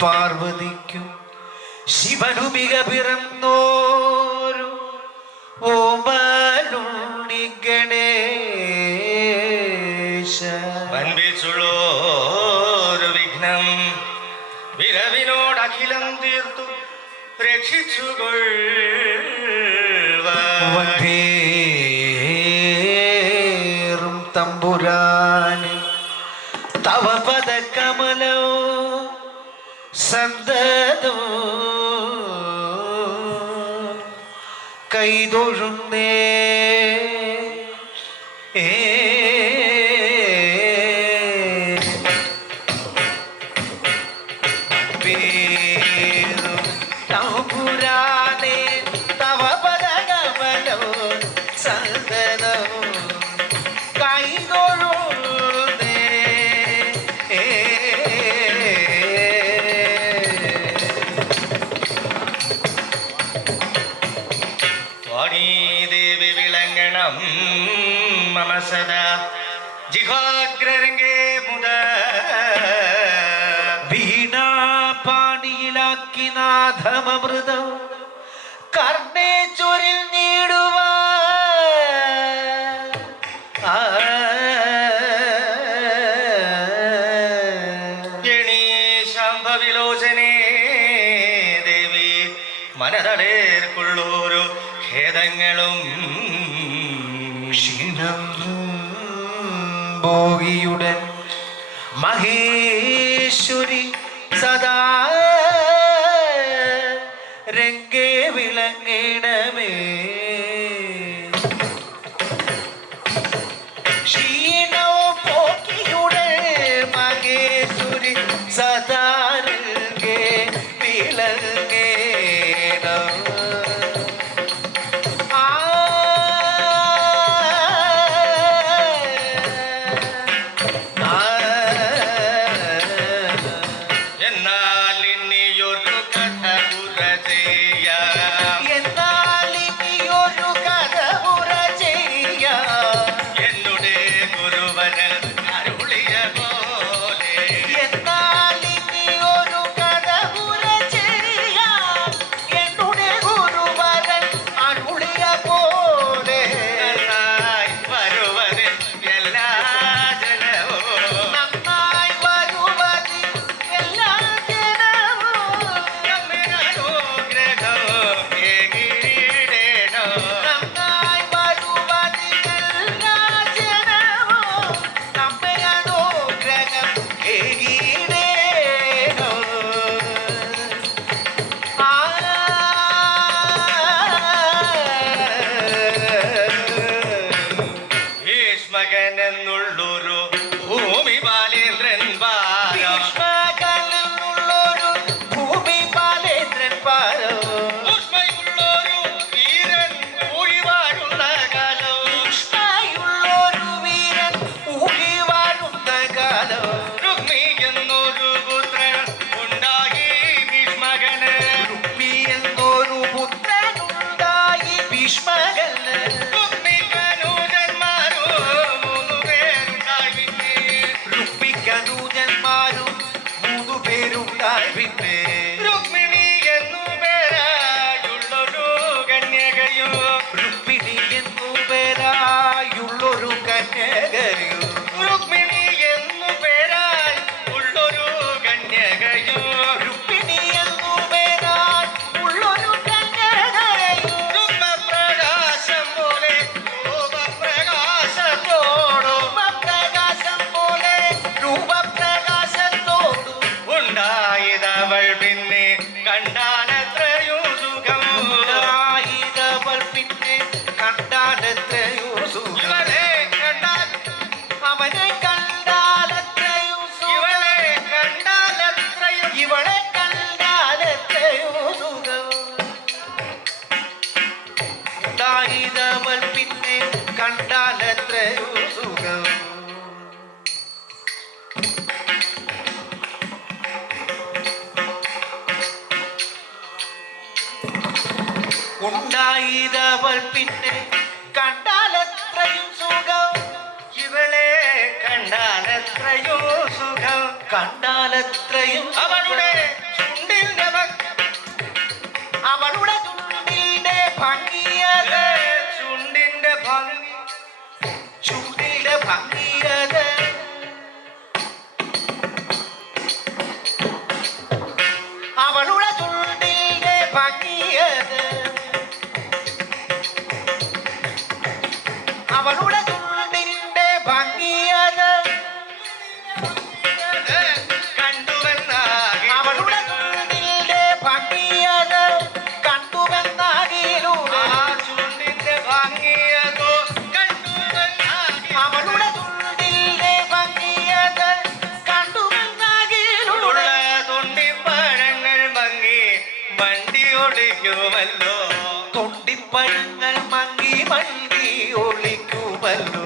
പാർവതിക്കും ശിവനുമിക പിറന്നോരു ഓമലുണ്ണി ഗണേശ വൻപിച്ചുള്ളോരു വിഘ്നം വിരവിനോടഖിലം തീർത്തു രക്ഷിച്ചുകൊള്ളേറും തമ്പുരാന് തവ പദകമലോ സന്തതോ കൈതൊഴുന്നേ തമ്പുരാനേ തവ പദകമലോ സന്തതോ കൈതൊഴുന്നേ ദേവി വിളങ്ങണം മമ സദാ ജിഹ്വാഗ്രരംഗേ മുദ വീണാപാണിയിലാക്കി നാഥമൃതം കർണേ ചൊരിൽ നീടുവാ ശാംഭവിലോചനേ ദേവി മനതടേർക്കുള്ളൂരു ഖേദങ്ങളും ക്ഷീണം ഭോഗിയുടൻ മഹേശ്വരി സദാ രംഗേ വിളങ്ങിടമേ ക്ഷീണോ ഭോഗിയുടൻ മഹേശ്വരി സദാ രംഗേ വിളങ്ങേണം. എന്നാൽ ഇനിയൊരു കഥ കണ്ടാലത്രയോ സുഖം. ഉണ്ടായിരവൾ പിന്നെ കണ്ടാലത്രയും സുഖം. ഇവളെ കണ്ടാലത്രയോ സുഖം. കണ്ടാലത്രയും അവളുടെ ചുണ്ടിന്റെ അവളുടെ ചുണ്ടിന്റെ ഭംഗിയത് ചുണ്ടിന്റെ ഭംഗി ചുണ്ടിന്റെ ഭംഗിയത് അവളുടെ ചുണ്ടിന്റെ ഭംഗിയത് അവളുടെ ചുണ്ടിന്റെ ഭംഗിയത് കണ്ടുവെന്നാകെ അവളുടെ ചുണ്ടിന്റെ ഭംഗിയത് കണ്ടുവെന്നാകിലൂടെ ആ ചുണ്ടിന്റെ ഭംഗിയതോ കണ്ടുവെന്നാകെ അവളുടെ ചുണ്ടിന്റെ ഭംഗിയത് കണ്ടുവെന്നാകിലൂടെ ഉള്ള തൊണ്ടിപ്പഴങ്ങൾ ഭംഗി വണ്ടി ഓടിക്കുമല്ലോ. തൊണ്ടിപ്പഴങ്ങൾ മങ്ങി മങ്ങി ഒളിക്കുമല്ലോ.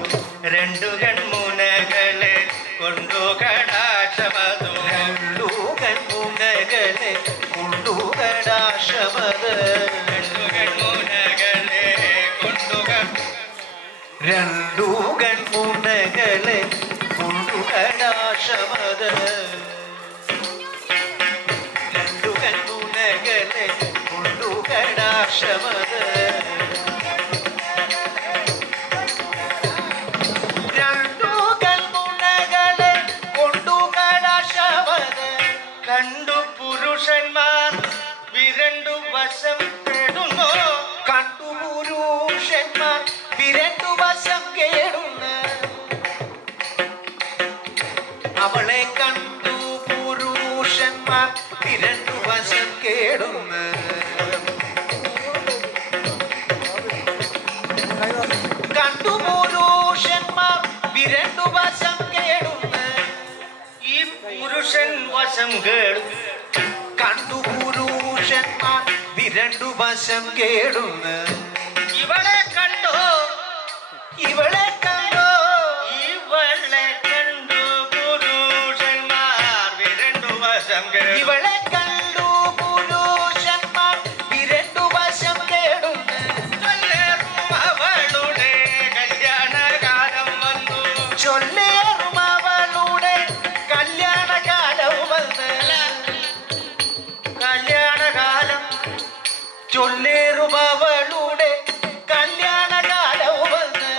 രണ്ടു കൺമുനകളെ കൊണ്ടു കടാക്ഷമതോ. രണ്ടു കൺമുനകളെ കൊണ്ടുകടാശമത് രണ്ടു കൺമുനകളെ കൊണ്ടു രണ്ടു കൺമുനകളെ കൊണ്ടുകടാശമത് രണ്ടു കൺമുനകളെ കൊണ്ടുകടാശമത് രണ്ടു കൺമുനകളെ കൊണ്ടുകടാശമത് കണ്ടു പുരുഷന്മാർ വിരണ്ടു വശം തേടുന്നു. കണ്ടു പുരുഷന്മാർ വിരണ്ടു വശം കേടുന്ന അവളെ കണ്ടു പുരുഷന്മാർ വിരണ്ടു വശം കേടുന്ന കണ്ടു പുരുഷന്മാർ വിരണ്ടു വശം കേടുന്ന ഈ പുരുഷൻ വശം കേടും. കണ്ടു പുരുഷന്മാർ വിരണ്ടു വശം കേടുന്ന ഇവളെ കണ്ടോ ഇവളെ കണ്ടോ ഇവളെ കണ്ടു പുരുഷന്മാർ വിരണ്ടു വശം കേടും. ഇവളെ കണ്ടു പുരുഷന്മാർ വിരണ്ടു വശം കേടുന്ന ചൊല്ലേറും അവളുടെ കല്യാണകാലം വന്നു. ചൊല്ലേറും അവളുടെ കല്യാണകാലം വന്ന് കല്യാണകാലം ചൊല്ലേറും അവളുടെ കല്യാണകാലം വന്ന്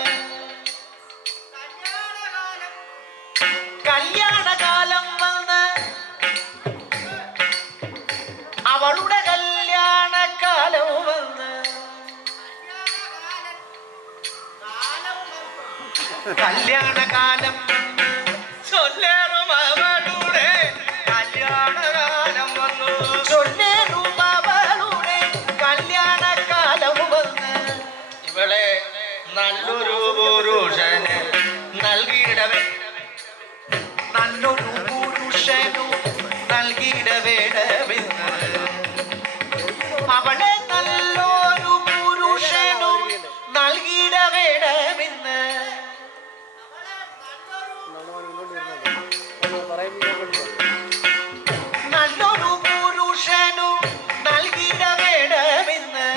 കല്യാണകാലം വന്ന് അവളുടെ കല്യാണകാലം വന്ന് കല്യാണകാലം വന്ന് ചൊല്ലേറും അവളുടെ കല്യാണകാലം വന്നു. ചൊല്ലേറും അവളുടെ കല്യാണകാലം വന്ന് ഇവളെ നല്ലൊരു പുരുഷന് നൽകിയിടവേ. നല്ലൊരു പുരുഷനു നൽകിയിടവേണമെന്ന് അവളെ നല്ലൊരു പുരുഷനു നൽകിയിടവേണമെന്ന് നല്ലൊരു പുരുഷനു നൽകിയിടവേണമെന്ന്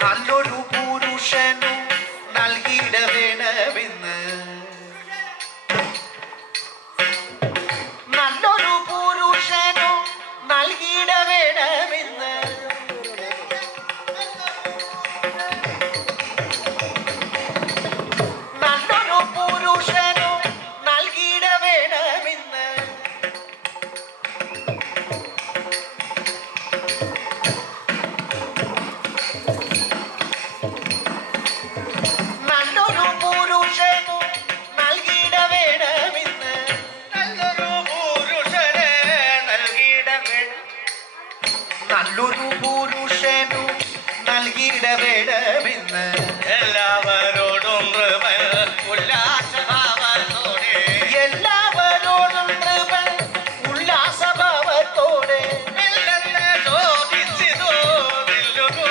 നല്ലൊരു പുരുഷനു നൽകിയിടവേണമെന്ന് നല്ലൊരു പുരുഷനു നൽകിയിടവേണമെന്ന് നല്ലൊരു പുരുഷനു നൽകിയിടവേണമെന്ന് നല്ലൊരു പുരുഷനു നൽകിയിടവേണമെന്ന് നല്ലൊരു പുരുഷന് നൽകിയിടവേ. നല്ലൊരു പുരുഷനു നൽകിയിടവേണമെന്ന് എല്ലാവരോടും കൃപ ഉല്ലാസഭാവത്തോടെ എല്ലാവരോടും കൃപ ഉല്ലാസഭാവത്തോടെ മെല്ലെന്ന് ചോദിച്ചിതോ നില്ലുകോ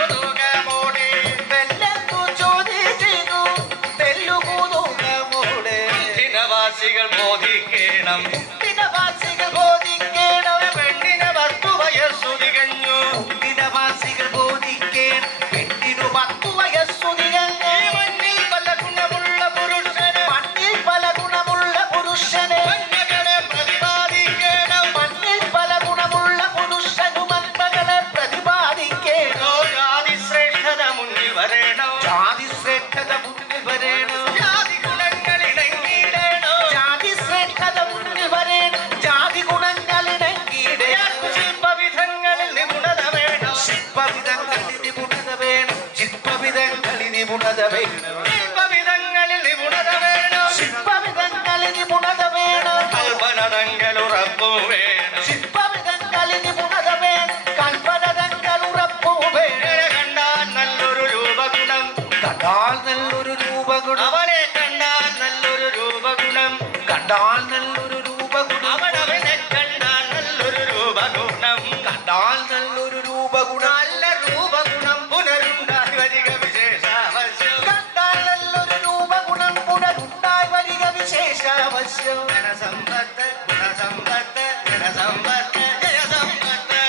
ശില്പവിധങ്ങളിൽ നിപുണത വേണം ശില്പവിധങ്ങളിൽ നിപുണത വേണം ശില്പവിധങ്ങളിൽ നിപുണത വേണം ശില്പവിധങ്ങളിൽ നിപുണത വേണം കൽപ്പനതങ്ങൾ ഉറപ്പു വേണം ശില്പവിധങ്ങളിൽ നിപുണത വേണം കൽപ്പനതങ്ങൾ ഉറപ്പു വേണം കണ്ടാൽ നല്ലൊരു രൂപഗുണം കണ്ടാൽ നല്ലൊരു രൂപഗുണം അവനെ കണ്ടാൽ നല്ലൊരു രൂപഗുണം കണ്ടാൽ നല്ലൊരു രൂപഗുണം അവനവനെ കണ്ടാൽ നല്ലൊരു രൂപഗുണം കണ്ടാൽ നല്ലൊരു രൂപഗുണം നല്ല രൂപഗുണം പുനരുണ്ടായി വരിക വിശേഷാവശ്യം കണ്ടാൽ നല്ലൊരു രൂപഗുണം പുനരുണ്ടായി വരിക വിശേഷാവശ്യം ധനസമ്പത്ത് ഗുണസമ്പത്ത് ജനസമ്പത്ത് ജയസമ്പത്ത്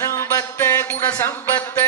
ധനസമ്പത്ത് ഗുണസമ്പത്ത്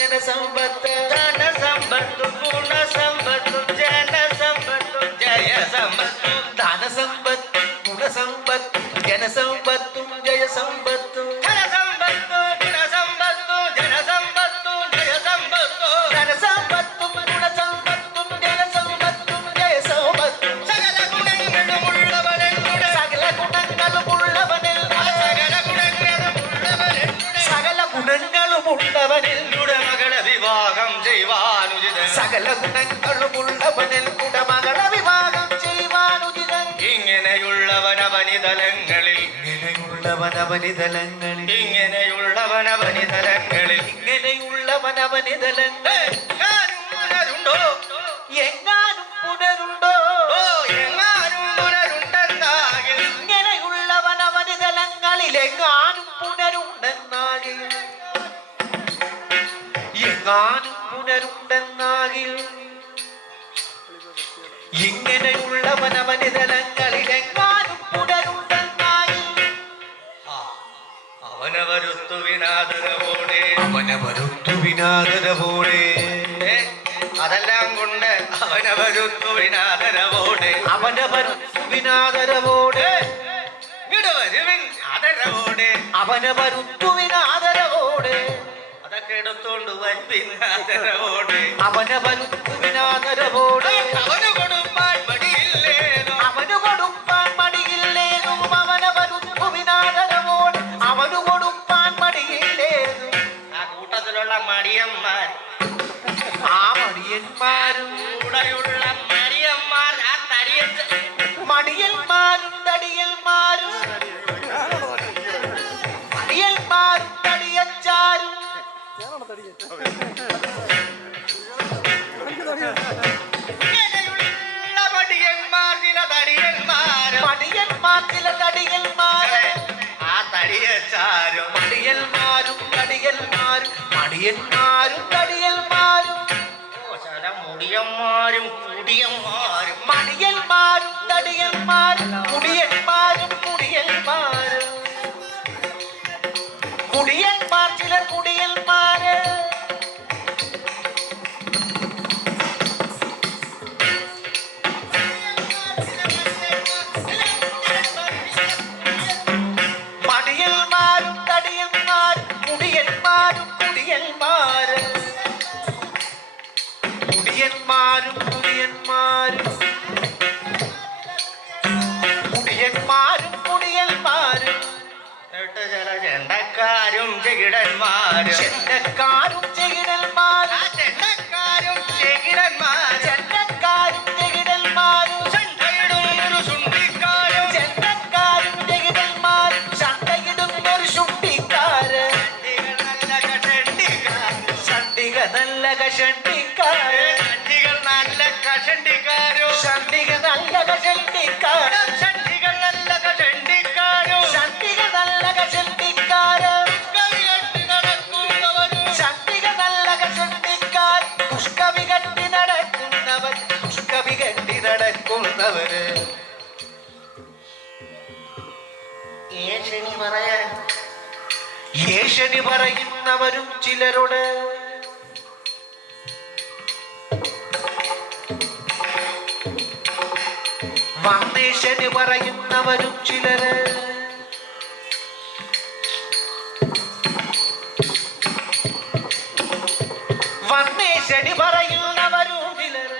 ജനസമ്പത്ത് ജനസമ്പത്ത് ധനസമ്പത്തും ഗുണസമ്പത്തും ജനസമ്പത്തും ജയസമ്പത്തും ധനസമ്പത്ത് ഗുണസമ്പത്ത് ജനസമ്പത്തും ജയസമ്പത്തും ധനസമ്പത്തും ഗുണസമ്പത്തും ജനസമ്പത്തും ജയസമ്പത്തും ധനസമ്പത്തും ഗുണസമ്പത്തും ജനസമ്പത്തും ജയസമ്പത്തും സകല ഗുണങ്ങളുമുള്ളവനെന്നുടെ സകല ഗുണങ്ങളുമുള്ളവനിൽ സകല ഗുണങ്ങളുമുള്ളവനിൽ സകല ഗുണങ്ങളുമുള്ളവനിൽ മകളെ വിവാഹം ചെയ്യുവാനുചിതൻ സകല ഗുണങ്ങളുമുള്ളവനിൽ കുടമകളെ വിവാഹം ചെയ്യുവാനുചിതൻ ഇങ്ങനെയുള്ളവനവനിതലങ്ങളിൽ ഇങ്ങനെയുള്ളവനവനിതലങ്ങളിൽ ഇങ്ങനെയുള്ളവനവനിതലങ്ങളിൽ ഇങ്ങനെയുള്ളവനവനിതലങ്ങൾ എങ്ങാനും പുനരുണ്ടോ എങ്ങാനും പുനരുണ്ടോ ഓ എങ്ങാനും പുനരുണ്ടെന്നാകിൽ ഇങ്ങനെയുള്ളവനവനിതലങ്ങളിൽ എങ്ങാനും പുനരുണ്ടെന്നാകിൽ എങ്ങാനും പുനരുണ്ടെന്നാകിൽ ഇങ്ങനെയുള്ളവനവനിതലങ്ങളിൽ എങ്ങാനും പുനരുണ്ടെന്നാകിൽ അവനവരുത്തു വിനാദരവോടെ അവനവരുത്തു വിനാദരവോടെ അതെല്ലാം കൊണ്ട് അവനവരുത്തു വിനാദരവോടെ അവനവരുത്തു വിനാദരവോടെ വിടുവരുവിൻ ആദരവോടെ അവനവരുത്തു വിനാദരവോടെ അതൊക്കെ എടുത്തോണ്ട് വൻപിൻ ആദരവോടെ അവനവരുത്തു വിനാദരവോടെ അവന് കൊടുപ്പാൻ മടിയില്ലേനോ അവനു കൊടുപ്പാൻ മടിയില്ലേതും അവനവരുത്തു വിനാദരവോടെ അവനു കൊടുപ്പാൻ മടിയില്ലേതും ആ കൂട്ടത്തിലുള്ള മടിയന്മാർ ആ മടിയന്മാരും കൂടെയുള്ള മടിയന്മാർ ആ തടിയത്ത് മടിയന്മാരും തടിയന്മാരും മടിയന്മാരും തടിയച്ചാരും ഇങ്ങനെയുള്ള മടിയന്മാർ ചില തടിയന്മാരും മടിയന്മാർ ചില തടിയന്മാര് ആ തടിയച്ചാരും മടിയന്മാരും തടിയന്മാരും മടിയന്മാരും തടിയന്മാരും ചില മുടിയന്മാരും കുടിയന്മാരും മടിയന്മാരും തടിയന്മാരും കുടിയന്മാരും കുടിയന്മാരും കുടിയന്മാർ ചില കുടിയന്മാര് മടിയന്മാരും തടിയന്മാരും കുടിയന്മാരും കുടിയന്മാര് കുടിയന്മാരും കുടിയന്മാരും കുടിയന്മാരും കുടിയന്മാരും എന്നിട്ട് ചില ചെണ്ടക്കാരും ചെകിടന്മാരും ചെണ്ടക്കാരും ചെകിടന്മാരും ആ ചെണ്ടക്കാരും ചെകിടന്മാരും ചെണ്ടക്കാരും ചെകിടന്മാരും ചെണ്ടയിടും ഒരു ശുണ്ഠിക്കാരും ചെണ്ടക്കാരും ചെകിടന്മാരും ചണ്ടയിടുന്നൊരു ശുണ്ടിക്കാര് ചണ്ടികൾ നല്ല കഷണ്ടിക്കാര് ചണ്ടിക നല്ല കഷണ്ടിക്കാര് ചണ്ടികൾ നല്ല കഷണ്ടിക്കാര് ചണ്ടിക നല്ല കഷണ്ടിക്കാര് ചണ്ടികൾ നല്ല കഷണ്ടിക്കാരും ചണ്ടിക നല്ല കഷണ്ടിക്കാര് കവികെട്ടി നടക്കുന്നവരും ചണ്ടിക നല്ല കഷണ്ടിക്കാർ പുഷ്കവി കെട്ടി നടക്കുന്നവർ പുഷ്കവി കെട്ടി നടക്കുന്നവര് ഏഷണി പറയാൻ ഏഷണി പറയുന്നവരും ചിലരോട് വന്നേഷണി പറയുന്നവരും ചിലര് വന്നേഷണി പറയുന്നവരും ചിലര്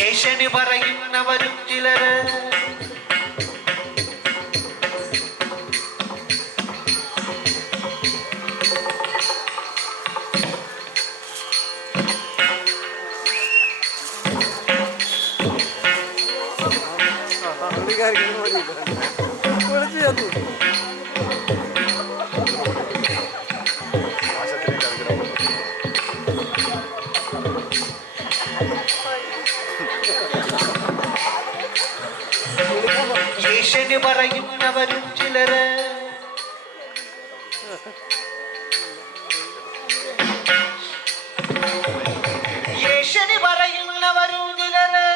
ഏഷണി പറയുന്ന പറയുന്നവരും ചിലര് യേശന് പറയുന്നവരും ചിലര് യേശന് പറയുന്നവരും ചിലര്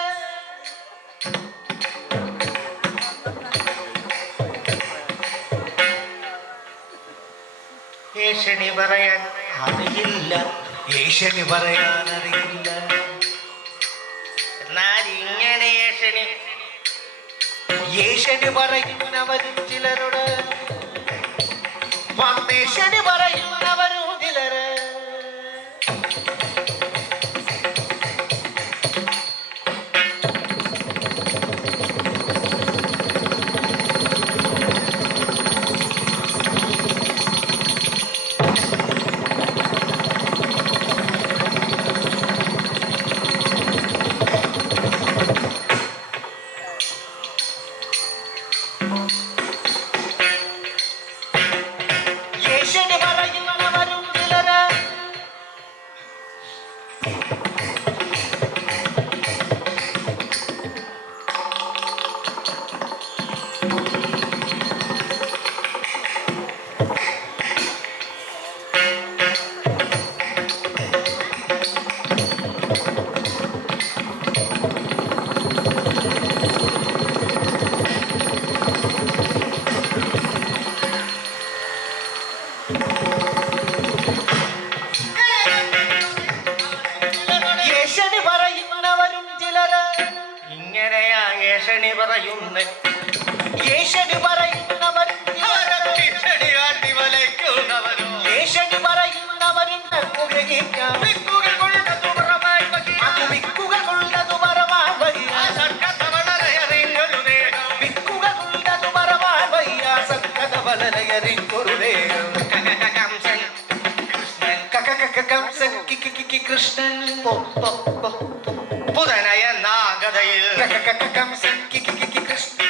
യേശന് പറയാൻ അറിയില്ല യേശന് പറയാൻ അറിയില്ല എന്നാൽ ഇങ്ങനെ യേശന് പറയുന്നവരും ചിലരോട് വന്നേശന് പറയുന്നവരും ചിലര് യേശന് പറയുന്നവരും ചിലര് യേശന് പറയുന്നവരും ചിലര് ഇങ്ങനെയാ യേശണി പറയുന്ന യേശന് പറയുന്നവരും ചിലര് വലയ്ക്കുന്നവരോ യേശന് പറയുന്നവരും ഗ്രഹിക്കാം വിക്കുകൾ കൊണ്ടതു പുറമായി വഹിയ അത് വിക്കുകൾ കൊണ്ടതു മറവാൻ വയ്യ സർക്കത്തവളറിയറിഞ്ഞൊരു ദേഹം വിക്കുകൾ കൊണ്ടതു മറവാൻ വയ്യ സക്കഥ വളരെയറിഞ്ഞൊരു ദേഹം കംസൻ കൃഷ്ണൻ കംസൻ കിക്കി കൃഷ്ണൻ പുതനയ നാഗതയിൽ കംസൻ കിക്കി കൃഷ്ണൻ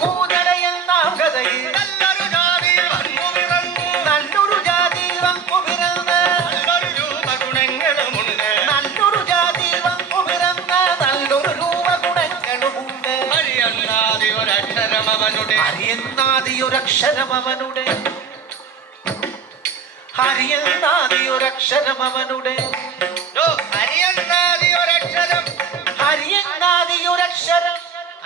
പൂതലയെന്നാം കഥയിൽ നല്ലൊരു ജാതിയിൽ വന്നു പിറന്നു നല്ലൊരു ജാതിയിൽ വന്നു പിറന്ന് നല്ലൊരു രൂപഗുണങ്ങളുമുണ്ട് നല്ലൊരു ജാതിയിൽ വന്നു പിറന്ന് നല്ലൊരു രൂപഗുണങ്ങളുമുണ്ട് അറിയന്നാതി ഒരക്ഷരം അവനുടെ അറിയുന്നാദിയൊരക്ഷരം അവനുടെ അറിയുന്നാദിയൊരക്ഷരം അവനുടെ അറിയന്നാതി ഒരക്ഷരം അറിയുന്നാദിയൊരക്ഷരം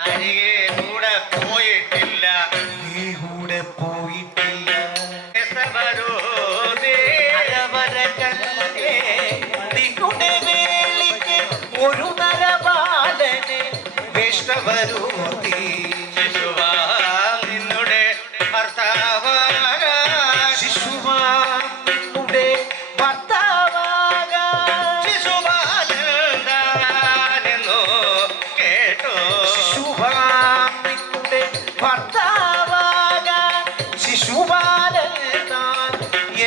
അരികെ കൂടെ പോയിട്ടില്ല ഈ കൂടെ പോയിട്ടില്ല രസവരോധേ. അരവരകളെ നിങ്ങളുടെ വേളിക്ക് ഒരു നരബാലനെ വേഷ്ടവരൂത്തി ശിശുവാ നിന്നുടെ ഭർത്താവാകാൻ. ശിശുവാന്റെ ഭർത്താവാകാൻ ശിശുപാലനെന്നു കേട്ടോ ശിശുവാന്റെ ഭർത്താവാകാൻ ശിശുപാലൻ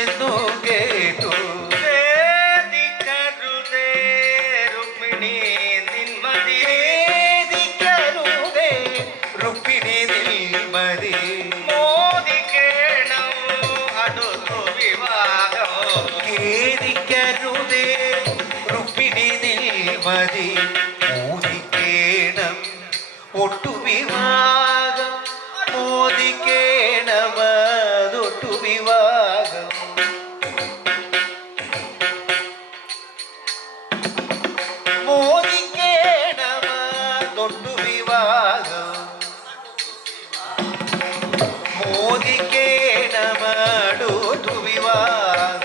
എന്നു കേട്ടു വേദിക്കരുതേ രുക്മിണി നിന്മതി ഖേദിക്കരുതേ രുക്മിണി നിൽമതി മോദിക്കേണം അടുത്തു വിവാഹം ഖേദിക്കരുതേ രുക്മിണി നിൽമതി മോദിക്കേണം ഒട്ടു വിവാഹം മോദിക്കേണമതൊട്ടു വിവാഹം മോദിക്കേണമതൊട്ടു വിവാഹം മോദിക്കേണമടൊട്ടു വിവാഹം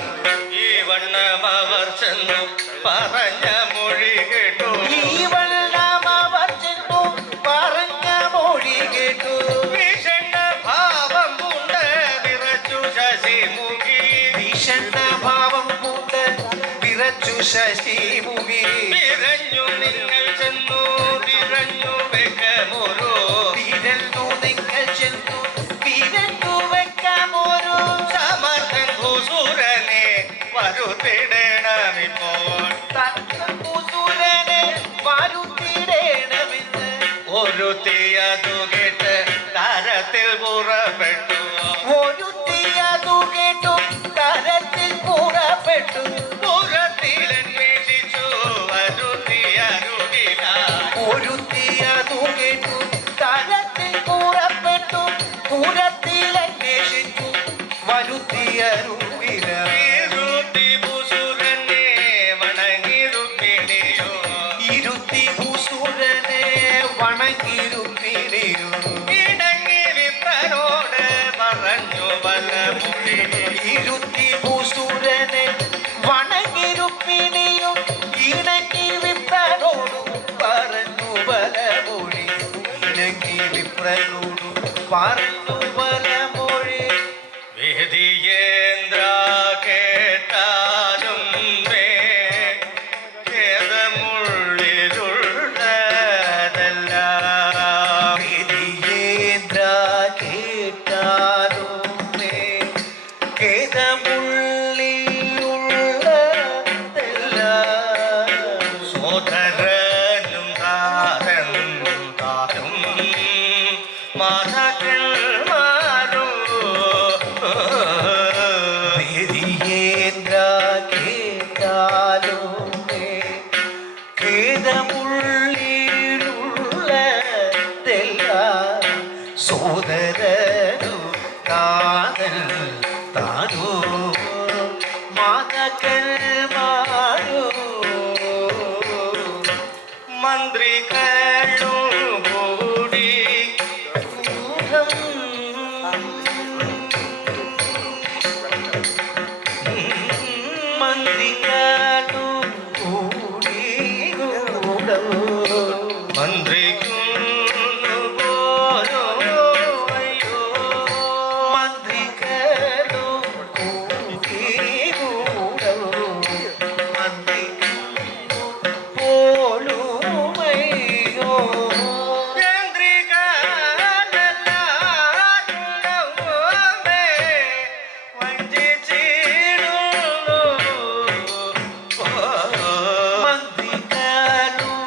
ഈ വണ്ണം അവർ ചെന്നു പറഞ്ഞ മൊഴി കേട്ടു ഈ വണ്ണം അവർ ചെന്നു പറഞ്ഞ മൊഴി കേട്ടു ഭീഷണ ഭാവം പൂണ്ട് വിറച്ചു ശശിമുഖി ഭീഷണഭാവം കൊണ്ട് വിറച്ചു ശശിമുഖി തിരഞ്ഞു നിങ്ങൾ ചെന്നു തിരഞ്ഞു ഒരുത്തിയതു കേട്ട് തരത്തിൽ പുറപ്പെട്ടു. ഒരുത്തിയതു കേട്ടു തരത്തിൽ പുറപ്പെട്ടു. പുറത്തിലന്വേഷിച്ചു വരുത്തിയരുകില. ഒരുത്തിയതു കേട്ടു തരത്തിൽ പുറപ്പെട്ടു. പുറത്തിലന്വേഷിച്ചു വരുത്തിയരുകില. ഇരുത്തി ഭൂസുരനെ വണങ്ങിരുപ്പിണിയോ. ഇരുത്തി ഭൂസുരനെ വണങ്ങിരുപ്പിണിയോ. ഇണങ്ങി വിപ്രനോട് പറഞ്ഞു വല്ല മൊഴി. ഇരുത്തി ഭൂസുരനെ വണങ്ങിരുപ്പിണിയും ഇണങ്ങി വിപ്രനോടും പറഞ്ഞു പല മൊഴി. ഇണങ്ങി വിപ്രനോടും പറഞ്ഞു പല മൊഴി. വേദിയേന്ദ്ര കേട്ടാലും ഖേദമുള്ളിലുള്ളതല്ല. വിധിയേന്ദ്ര കേട്ടാലും ഖേദമുള്ളിലുള്ളതല്ല. സോദരനും താരനും താനും മാതാക്കന്മാരും വിധിയേന്ദ്ര കേട്ടാലും ഖേദമുള്ളിലുള്ളതല്ല. സോദരനു കാതൽ താനോ മാതകന്മാരോ. മന്ത്രികളും കൂടി മന്ത്രിക്കാനും കൂടി മന്ത്രിക്കുന്നു പോരോ അയ്യോ. മന്ത്രിക്കാനും കൂടി മന്ത്രിക്കുന്നു പോലുമയ്യോ. മന്ത്രിക്കാനും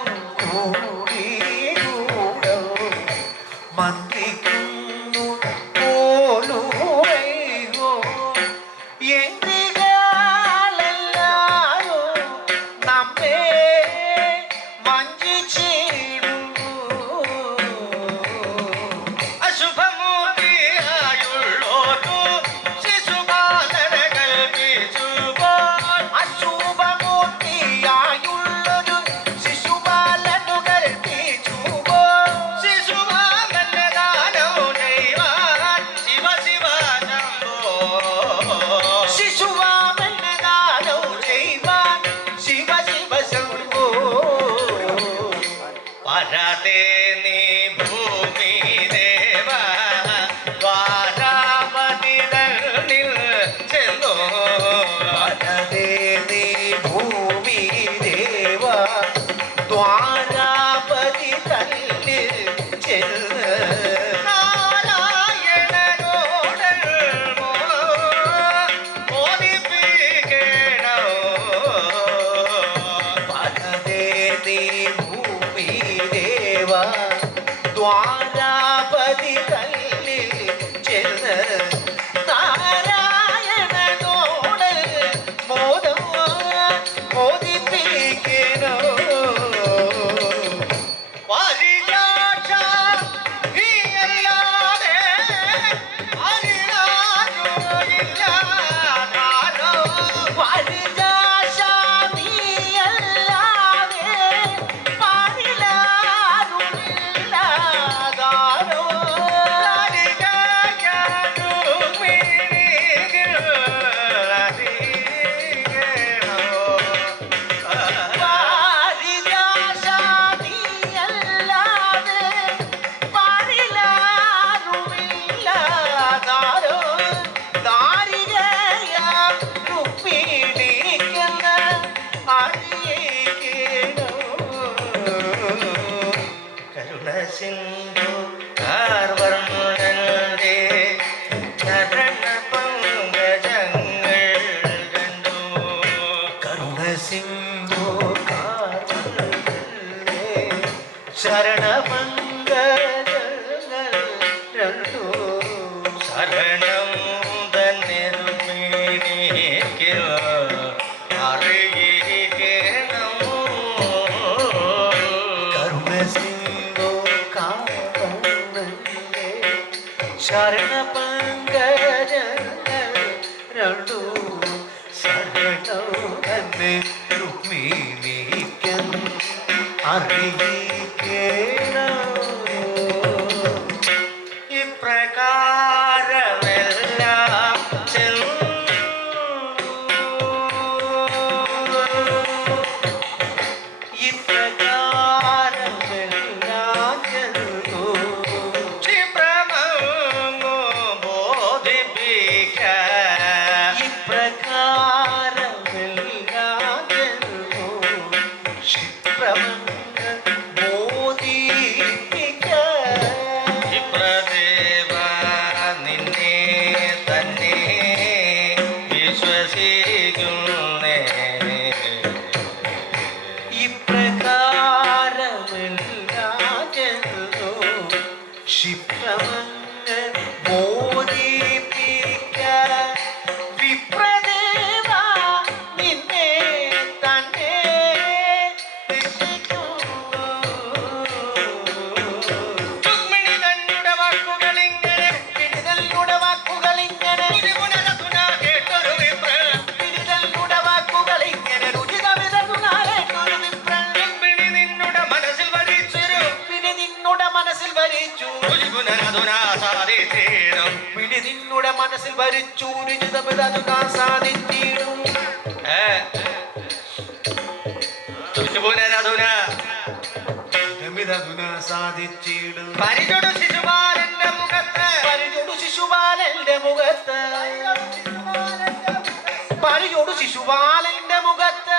കൂടി മന്ത്രിക്കുന്നു പോലുമയ്യോ. എന്തിനാലെല്ലാരോ നമ്മെ വഞ്ചിച്ചിടുന്നു. അശുഭമൂർത്തിയായുള്ളോരു ശിശുപാലനെ കൽപ്പിച്ചുപോൽ. അശുഭമൂർത്തിയായുള്ളൊരു ശിശുപാലനു കൽപ്പിച്ചുപോൽ. ശിശുപാലന്റെ ദാനം ചെയ്യുവാൻ ശിവ ശിവ ശംഭോ. ശിശുവാമന്റെ ദാനം ചെയ്യുവാൻ ശിവ ശിവ ശംഭോ. പരതേ നീ ഭൂമി ദേവ ദ്വാരാപതിതനിൽ ചെന്നോ. പരതേ നീ ഭൂമി ദേവ ദ്വാരാപതി തന്നിൽ ചെന്ന് നാരായണനോട് മോദിപ്പിക്കണോ. പരതേ നീ ഭൂമി ദേവ ദ്വാരാപതി തന്നിൽ ചെന്ന് നാരായണനോട് മോദിപ്പിക്കണോ. പരിജാക്ഷ നീയല്ലാതെ അരിനാരുമില്ലാതാരോ. പരിജാശാദിയല്ലാതെ പാരിലാരുമില്ലാതാരോ. പാരിജാശാദിയല്ലാതെ പാരിലാരുമില്ലാതാരോ. ദാരികയാം രുക്മിണിക്കുന്ന അടിയേക്കണോ. കരുണസിന്ധു കാർവർണ്ണന്റെ ചരണ പങ്കജങ്ങൾ കണ്ടു. കരുണസിന്ധു കാർവണ്ണന്റെ ശരണമംഗ ചരണപങ്കജങ്ങൾ രണ്ടു ശരണം തന്നെ രുക്മിണിക്കൻ അറിയിക്കേണം. ഇപ്രകാരമെല്ലാം ചെന്നു ഇപ്രകാരമെല്ലാം ചെന്നു ക്ഷിപ്രമങ്ങു ബോധിപ്പിക്ക. ഇപ്രകാരമെല്ലാം ചെന്നു ക്ഷിപ്രമങ്ങ് ബോധിപ്പിക്ക. ക്ഷിപ്രദേവ നിന്നെ തന്നെ വിശ്വസിക്കുന്നേ. ഇപ്രകാരമെല്ലാം ചെന്നു ക്ഷിപ്രമങ്ങ് ബോധിപ്പിക്ക. വിപ്രദേവ നിന്നെ തന്നെ രുക്മിണി തന്നുടെ വാക്കുകളിങ്ങനെ പിടിതല്ലുടെ വാക്കുകളിങ്ങനെ പുനരധുന കേട്ടൊരു വിപ്രൻ. പിടിതല്ലുടെ വാക്കുകളിങ്ങനെ രുചിതമിതകുനാലേറ്റൊരു വിപ്രൻ. രുക്മിണി നിന്നുടെ മനസ്സിൽ വരിച്ചൊരു പിടി നിന്നുടെ മനസ്സിൽ ഭരിച്ചു രുചി പുനരധുന സാധിച്ചിടും. പിടി നിന്നുടെ മനസ്സിൽ ഭരിച്ചു രുചിതമിതകുനാ സാധിച്ചിടും. രുചി പുനരധുന മിതകുനാ സാധിച്ചിടും. പരിചൊടു ശിശുപാലന്റെ മുഖത്ത് പരിചൊടു ശിശുപാലന്റെ മുഖത്ത് പരിചൊടു ശിശുപാലന്റെ മുഖത്ത്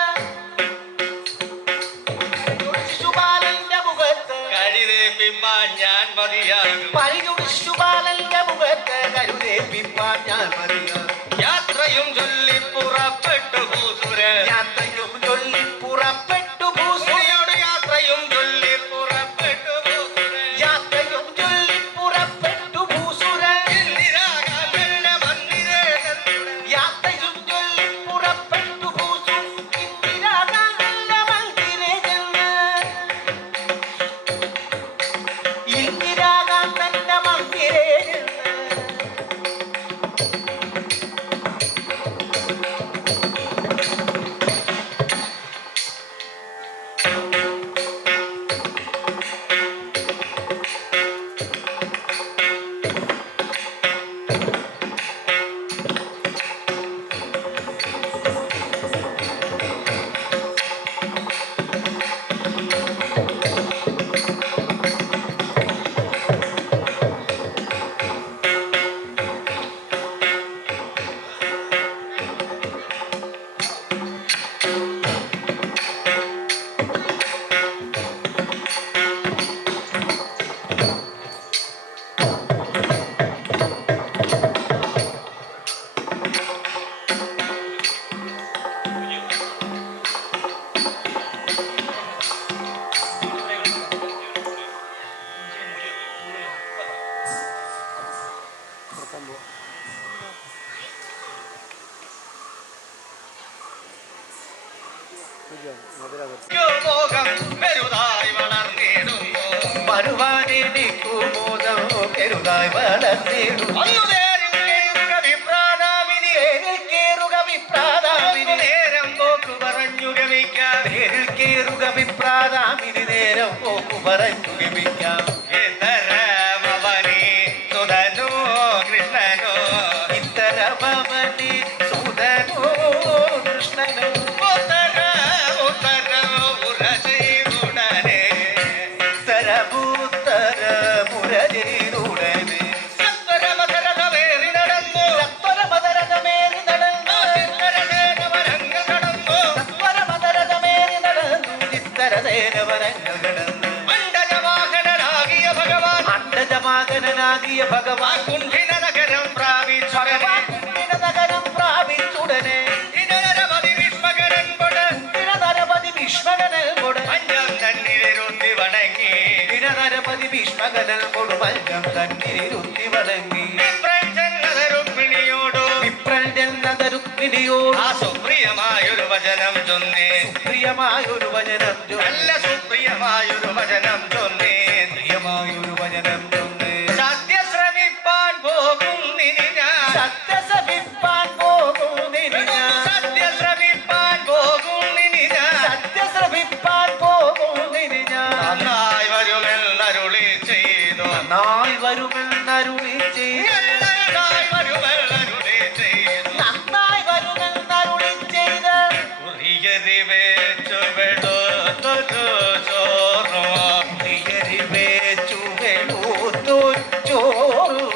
ശിശുപാലന്റെ മുഖത്ത് കരുതേപ്പിപ്പാൻ ഞാൻ മതിയാകും. പരിചൊടു ശിശുപാലന്റെ മുഖത്ത് കരുതേപ്പിപ്പാൻ ഞാൻ മതിയാകും. യാത്രയും ചൊല്ലി പുറപ്പെട്ടു ഭൂസുരൻ. യാത്രയും ചൊല്ലി പുറപ്പെട്ടു ഭൂസുരൻ. സുരയോട് യാത്രയും ചൊല്ലി പുറപ്പെട്ടു ഭൂസുരൻ. യാത്രയും ചൊല്ലി പുറപ്പെട്ടു ഭൂസുരൻ. ഇന്ദിരാഗാന്ധന്റെ മന്ദിരേ ചെന്നുടൻ. യാത്രയും ചൊല്ലി പുറപ്പെട്ടു ഭൂസുരൻ. ഇന്ദിരാഗാന്ധന്റെ മന്ദിരേ ചെന്ന് ഇന്ദിരാഗാന്ധന്റെ മന്ദിരേ ചെന്ന് മോഹം പെരുതായി വളർന്നിടുന്നു. വരുവാനെനിക്കുമോദം പെരുതായി വളർന്നിടുന്നു. അന്നു നേരിൽ കേറുക വിപ്രാതാവിനി. തേരിൽ കേറുക വിപ്രാതാവിനി. നേരം പോക്കു പറഞ്ഞു ഗമിക്കാം. തേരിൽ കേറുക വിപ്രാതാവിനി. നേരം പോക്കു പറഞ്ഞു ഗമിക്കാം. ഇത്തരമവനി സുതനോ കൃഷ്ണനോ. ഇത്തരമവനി സുതനോ കൃഷ്ണനോ. ഉറചെയ്തുടനെ ഉത്തര മുര ചെയ്തുടനെ സത്വരമതരഥമേറി നടന്നു. സത്വരമതരഥമേറി നടന്നു. ചിത്തരസേനവനങ്ങൾ കടന്നു. സത്വരമതരഥമേറി നടന്നു. ചിത്തരസേനവനങ്ങൾ കടന്നു. അണ്ഡജവാഹനനാകിയ ഭഗവാൻ അണ്ഡജമാകനാകിയ ഭഗവാൻ കുണ്ഠിന നഗരം പ്രാപിച്ചു. ഭഗവാൻ കുണ്ഠിന നഗരം പ്രാപിച്ചുടനെ ഇതിനരവധി വിഷ്മകരൻ കൊണ്ട് ദിനനരപതി ഭീഷ്മകനൽ കൊട് പഞ്ചം തന്നിലിരുത്തി വണങ്ങി. ദിനനരപതി ഭീഷ്മകനൽ കൊട് പഞ്ചം തന്നിരുത്തി വണങ്ങി. വിപ്രൻ ചെന്നത് രുക്മിണിയോടു വിപ്രൻ ചെന്നത് രുക്മിണിയോട് ആ സുപ്രിയമായൊരു വചനം ചൊന്നേ. പ്രിയമായൊരു വചനം നല്ല സുപ്രിയമായൊരു വചനം ചൊന്നേ. പ്രിയമായൊരു വചനം ചൊന്ന് സത്യ ശ്രമിപ്പാൻ നന്നായി വരുമെന്നരുളി ചെയ്ത് നന്നായി വരുമെന്നരുളി ചെയ്തു. നന്നായി വരുമെന്നരുളി ചെയ്ത് കുറിയരി വെച്ചു വെളുത്തൊരു ചോറും കുറിയരി വെച്ചു വെളുത്തൊരു ചോറും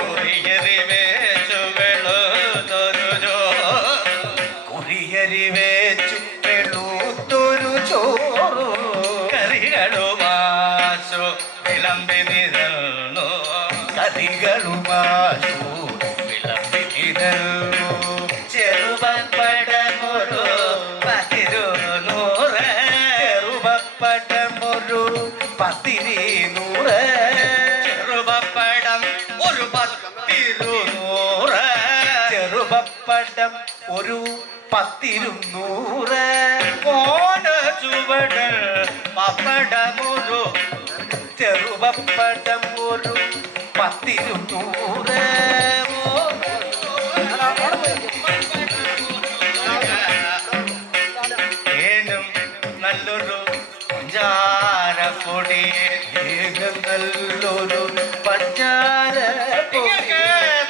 കുറിയരി വെച്ചു വെളുത്തൊരു ചോറും കുറിയരി വെച്ചു വെളുത്തൊരു ചോറും കറികളുമാശു വിളമ്പി നിരന്നു കറികളുമാശു വിളമ്പി നിരന്നു ചെറുപപ്പടമൊരു 10 ചെറുപപ്പടമൊരു 10 ചെറുപപ്പടം ഒരു 10 ചെറുപപ്പടം ഒരു 10 കോണ ചുവടൽ പപ്പടമൊരു ചെറുപപ്പടം ഒരു 10 തേനും നല്ലൊരു പഞ്ചാരപ്പൊടി നല്ലൊരു പഞ്ചാര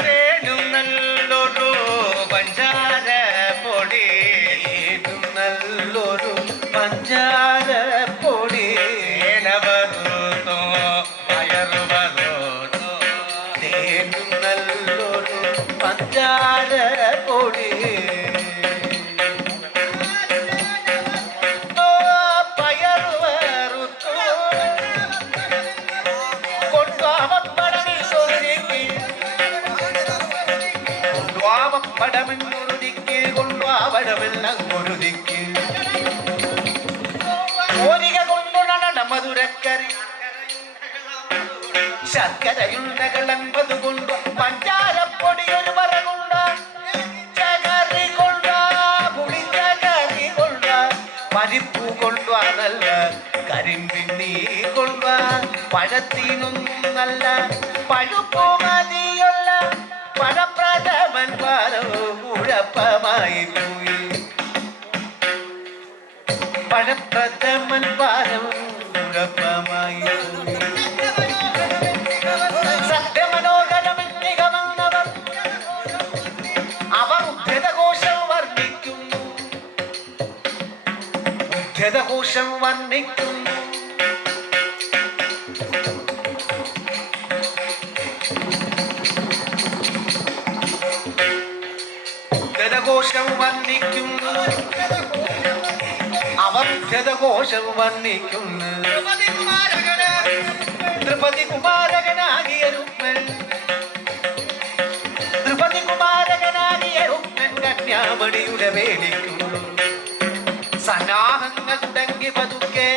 തേനും നല്ലൊരു പഞ്ചാരപ്പൊടി നല്ലൊരു പഞ്ചാര പൊടി തേനവരുത്തോ വയറുവരുത്തോ തേനും നല്ലൊരു പഞ്ചാര പൊടി പയറു വറുത്തു കൊണ്ടുവാമപ്പടമെന്നൊരു ദിക്ക് കൊണ്ടുവാവടമെന്നൊരു ദിക്ക് ഓരിക കൊണ്ടുണട മധുരക്കറി ശർക്കരയുണ്ടകൾ 50 കൊണ്ട് പഞ്ചാരപ്പൊടി ഒരു പറ കൊണ്ട ചകറി കൊണ്ട പുളിച്ചകറി കൊണ്ട പരിപ്പു കൊണ്ട നല്ല കരിമ്പിണ്ണി കൊണ്ട പഴത്തിനൊന്നും നല്ല പഴുപ്പു മതിയുള്ള പഴപ്രഥമൻ പാലവും കുഴപ്പമായി പോയി പഴപ്രഥമൻ പാലവും കുഴപ്പമായി പോയി സത്യമനോഹരമെന്നികമെന്നവർ അവർ ഉദ്ധതഘോഷം വർണ്ണിക്കുന്നു ഉദ്ധതഘോഷം വർണ്ണിക്കുന്നു ഉദ്ധതഘോഷം വർണ്ണിക്കുന്നു അവർ ഉദ്ധതഘോഷം വർണ്ണിക്കുന്നു ത്രിപതി കുമാരകനാകിയ രുക്മൻ ത്രിപതി കുമാരകനാകിയ രുക്മൻ കന്യാമണിയുടെ വേലിക്കുന്നു സന്നാഹങ്ങൾ തുടങ്ങി പതുക്കെ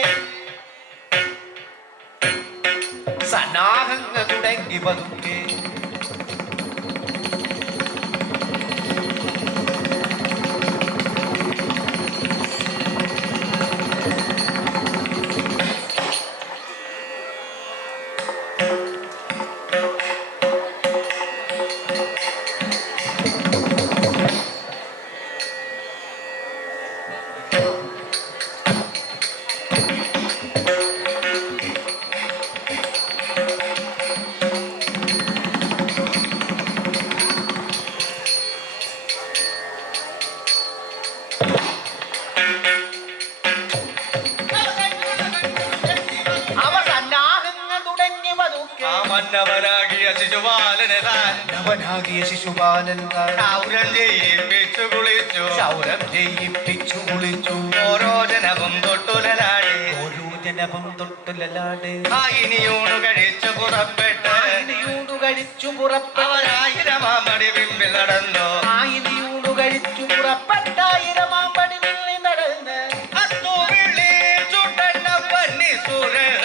സന്നാഹങ്ങൾ തുടങ്ങി പതുക്കെ മന്നവനാകിയ ശിശുപാലനെ താൻ അവനാകിയ ശിശുപാലൻ ക്ഷൗരം ചെയ്യിപ്പിച്ചു കുളിച്ചു ക്ഷൗരം ചെയ്യിപ്പിച്ചു കുളിച്ചു ഓരോ ജനവും തൊട്ടുലലാടി ഓരോ ജനവും തൊട്ടുലലാട് ഇനിയൂണു കഴിച്ചു പുറപ്പെട്ട് ഇനിയൂടു കഴിച്ചു പുറപ്പെട്ട അവരായിരമാമടി പിമ്പിൽ നടന്നു ഇനിയൂടു കഴിച്ചു പുറപ്പെട്ടായിരമാം പടി വിള്ളി നടന്ന് അത്തുവിളി ചുട്ടണ്ണ പന്നി സുരൽ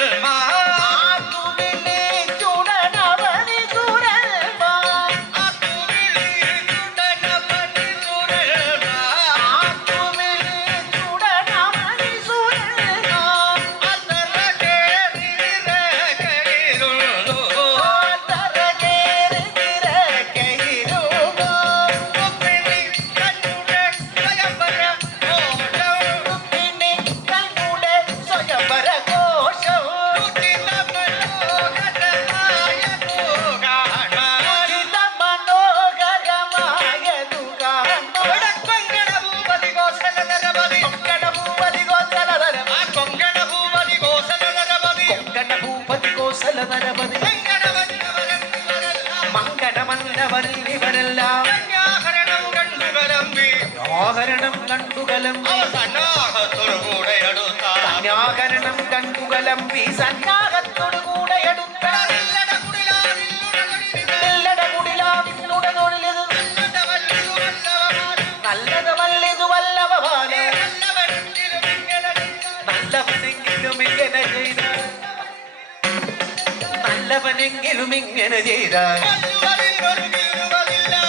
ഗണപതി മങ്കടമന്നവരിവരെല്ലാം ആഹരണം കണ്ടുകലമ്പി സന്യാഹരണം കണ്ടുകലമ്പി സന്നാഹത്തോടു കൂടെ അടുത്ത നല്ലത് വല്ലിതു വല്ലഭവാന് നല്ലവനെങ്കിലും ഇങ്ങനെ ചെയ്ത നല്ലവനെങ്കിലും ഇങ്ങനെ ചെയ്ത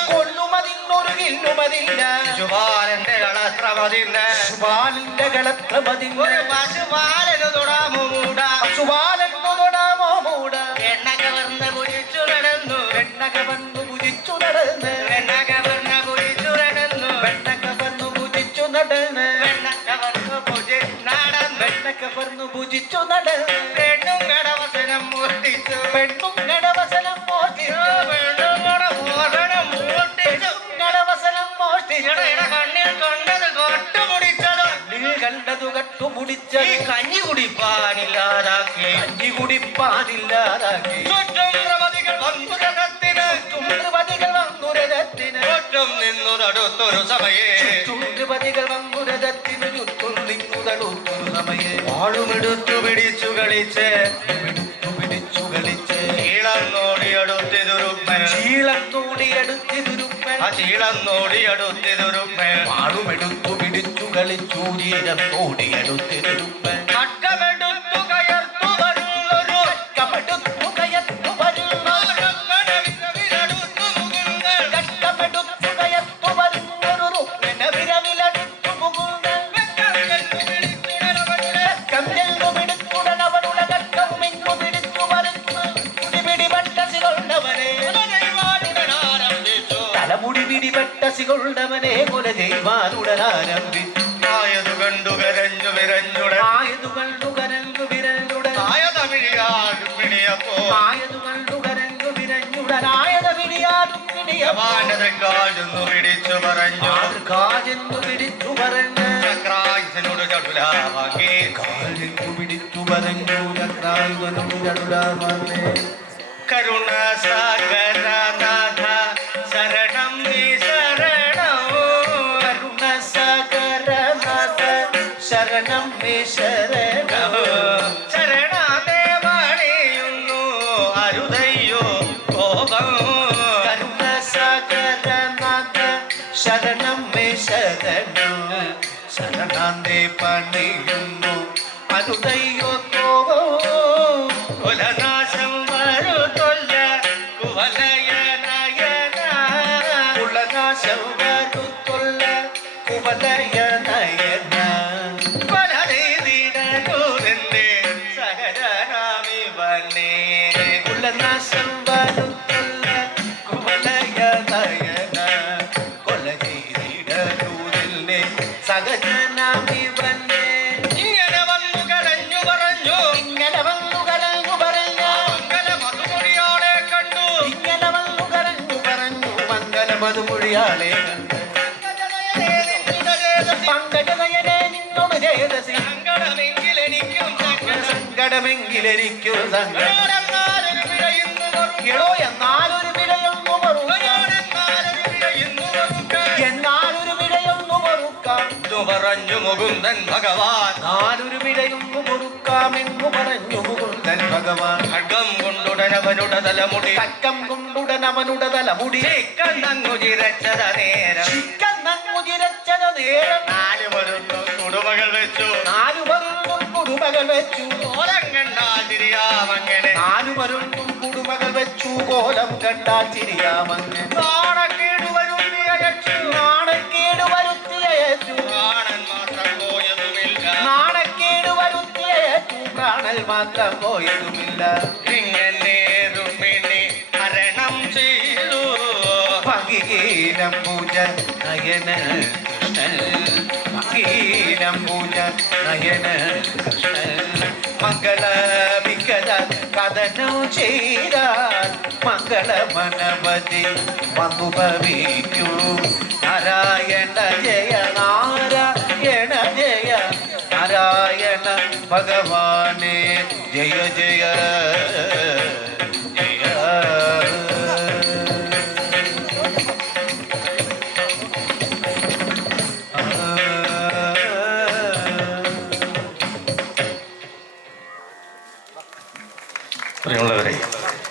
കൊള്ളുമതിന്നൊരു കില്ലുമതില്ല ശുഭാലന്റെ കളത്രമതിന്ന് ശുഭാലിന്റെ കളത്രമതിന്ന് ഒരു പശുപാലന് തൊടാമോ മൂട പശുപാലെന്നു തൊടാമോ മൂട എണ്ണ കവർന്ന് കുഴിച്ചു നടന്നു വെണ്ണ കവർന്നു കുതിച്ചു നടന്ന് എണ്ണ കവർന്ന് കുഴിച്ചു നടന്നു വെണ്ണ കവർന്നു കുതിച്ചു നടന്ന് എണ്ണ കവർന്ന് കുഴി നടന്നു വെണ്ണ കവർന്നു ഭുജിച്ചു നടന്ന് പെണ്ണും കടവസനം മോഷ്ടിച്ചു പെണ്ണും ഗണവസനം മോഷ്ടിച്ചു പെണ്ണും കടവസനം മോഷ്ടിച്ചു ഗണവസനം മോഷ്ടിച്ചു കണ്ണിൽ കണ്ടത് കൊട്ടുമുടിച്ചത് നീ കണ്ടതു കട്ടുമുടിച്ച ഈ കഞ്ഞി കുടിപ്പാനില്ലാതാക്കി കഞ്ഞി കുടിപ്പാനില്ലാതാക്കി ചുറ്റും പ്രമതികൾ വമ്പുരകത്തിന് ചുണ്ടുപതികൾ വങ്കുരതത്തിന് ചുറ്റും നിന്നു തടുത്തൊരു സമയേ ചുണ്ടുപതികൾ വങ്കുരതത്തിന് ചുറ്റും നിങ്ങുതടുത്തൊരു സമയേ വാളുമെടുത്തു പിടിച്ചു കളിച്ച് പിടിച്ചു കളിച്ച് ചീളം നോടിയടുത്തിതുരുപ്പൻ ചീളം തോടിയെടുത്തിരുപ്പൻ ആ ചീളം നോടിയടുത്തിതുരുപ്പൻ വാളുമെടുത്തു പിടിച്ചു കളിച്ചു ചീരം തോടിയെടുത്തിരുപ്പൻ അക്കമെടുത്തു കയർത്തു വരുന്നൊരു കമെടുത്തു കയർത്തു വരുന്ന വിരവിരടുത്തു മുകുന്ദൻ കട്ടമെടുത്തു കയർത്തു വരുന്നൊരു വിരവിലടുത്തു മുകുന്ദൻ കമ്പിൽന്നു പിടിച്ചുടനവനുടെ കട്ടവും ഇങ്ങു പിടിച്ചു വരുന്നു പിടിപെട്ടസികൊണ്ടവനെ തലമുടി പിടിപെട്ടസികൊണ്ടവനെ കൊല ചെയ്യുവാനുടനാരംഭിച്ചു ആയതു കണ്ടു കരഞ്ഞു വിരഞ്ഞുടൻ ആയതു കണ്ടു കരഞ്ഞു വിരഞ്ഞുടൻ ആയതമിഴിയാടും പിണിയപ്പോ ആയതു കണ്ടു കരഞ്ഞു വിരഞ്ഞുടനായത പിടിയാടും പിടിയപ്പോ വാനതക്കാടുന്നു പിടിച്ചു പറഞ്ഞു കാജെന്നു പിടിച്ചു പറഞ്ഞു ചക്രായുധനോട് ചടുലാവാക്കി കാജെന്നു പിടിച്ചു പറഞ്ഞു ചക്രായുധനോട് ചടുലാവാക്കി കരുണ സാഗരനാഥ ശരണം നീ ശരണം കരുണ സാഗരനാഥ ശരണം മേ ശരണം ശരണാതെ പണിയുന്നു അരുതയ്യോ കോപം കരുണ സാഗരനാഥ ശരണം മേ ശരണം ശരണാന്തേ പണിയുന്നു അനുദയ്യോ കോപോ കുലനാശം വരുതൊല്ല കുവലയനയന കുലനാശം വരുത്തുള്ള കുവലയനയന കൊലരീതിടൂരിന്റെ സഹജനാമി വന്നേ കുലനാശം വരുത്തുള്ള കുവലയനയന കൊല ചെയ്തിടൂരിലെ സഹജനാമിവനെ ഇങ്ങനെ വന്നു കരഞ്ഞു പറഞ്ഞു ഇങ്ങനെ വന്നു കരഞ്ഞു പറഞ്ഞ മംഗല മധുമൊഴിയാളെ കണ്ടു ഇങ്ങനെ വന്നു കരഞ്ഞു പറഞ്ഞു മംഗലമതുമൊഴിയാളെ കണ്ട് പങ്കജനയനെ നിന്നോട് ചേതസി സങ്കടമെങ്കിലെനിക്കും സങ്കടമെങ്കിലെനിക്കും സങ്കടം സങ്കടമെന്നാലൊരു പിഴയുന്നു എടോ എന്നാലൊരു വിടയൊന്നു മറുക്കാം എന്നാലൊരു വിടയൊന്നു മറുക്കാം പറഞ്ഞു മുകുന്ദൻ ഭഗവാൻ നാലൊരു വിടയൊന്നു മറുക്കാമെന്നു പറഞ്ഞു മുകുന്ദൻ ഭഗവാൻ ഖഡ്ഗം കൊണ്ടുടനവനുടെ തലമുടി തക്കം കൊണ്ടുടൻ അവനുടെ തലമുടി ചിക്കന്നങ്ങു ചിരച്ചത നേരം ചിക്കന്നങ്ങു ചിരച്ചത നേരം നാല് വരുന്നു കുടുമകൾ വെച്ചു നാലു മരുന്നും കുടുമകൾ വെച്ചു ഓരം കണ്ടാൽ തിരിയാമങ്ങനെ നാലു മരുന്നും കുടുമകൾ വെച്ചു കോലം കണ്ടാൽ ചിരിയാമങ്ങ് നാണക്കേട് വരുത്തിയച്ചു നാണക്കേട് വരുത്തിയച്ചു കാണൻ മാത്രം പോയതുമില്ല നാണക്കേട് വരുത്തിയച്ചു പ്രാണൽ മാത്രം പോയതുമില്ല ഇങ്ങനേതും പിന്നെ ഹരണം ചെയ്തു ഭഗീരം പൂജ നയന കൃഷ്ണൻ ഭഗീരം പൂജ നയന കൃഷ്ണൻ മംഗളമിക്കത കഥനു ചെയ്താൽ മംഗളമനവധി വന്നുഭവിക്കൂ നാരായണ ജയ നാരായണ ജയ നാരായണ ഭഗവാനേ ജയ ജയ